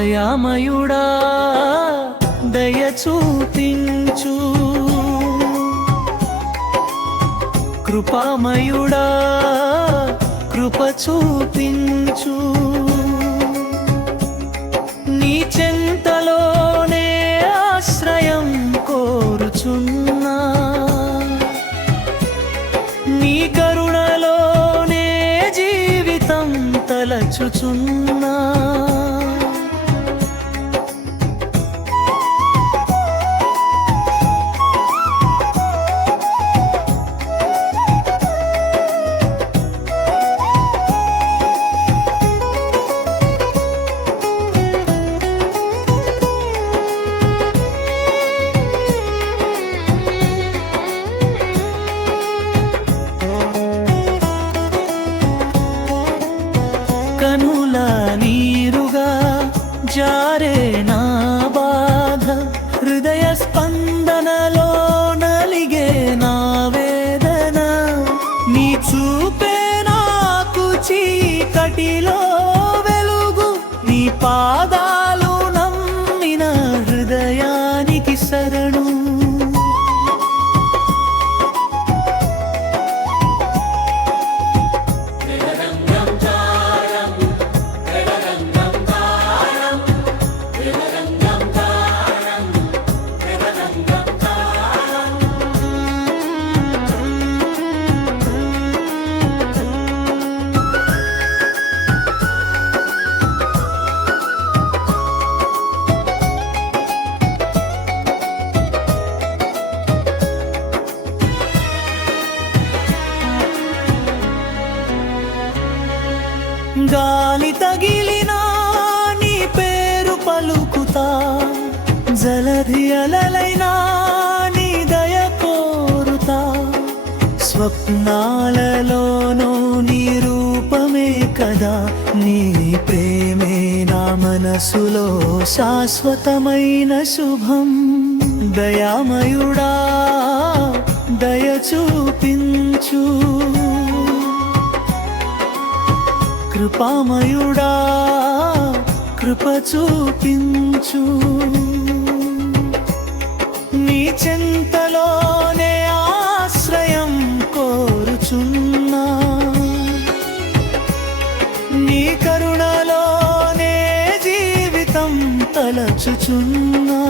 దయ దయచూపించు. కృపామయుడా కృప చూపించు నీ చెంతలోనే ఆశ్రయం కోరుచున్నా. నీ కరుణలోనే జీవితం తలచుచున్నా. చీకటిలో వెలుగు నీ పాదాలు నమ్మిన హృదయానికి శరణు. జలధి అలలైనా నీ దయ కోరుతా. స్వప్నాలలోనూ నీ రూపమే కదా. నీ ప్రేమే నా మనసులో శాశ్వతమైన శుభం. దయామయుడా దయ చూపించు కృపామయుడా కృప చూపించు చెంతలోనే ఆశ్రయం కోరుచున్నా. నీ కరుణలోనే జీవితం తలచుచున్నా.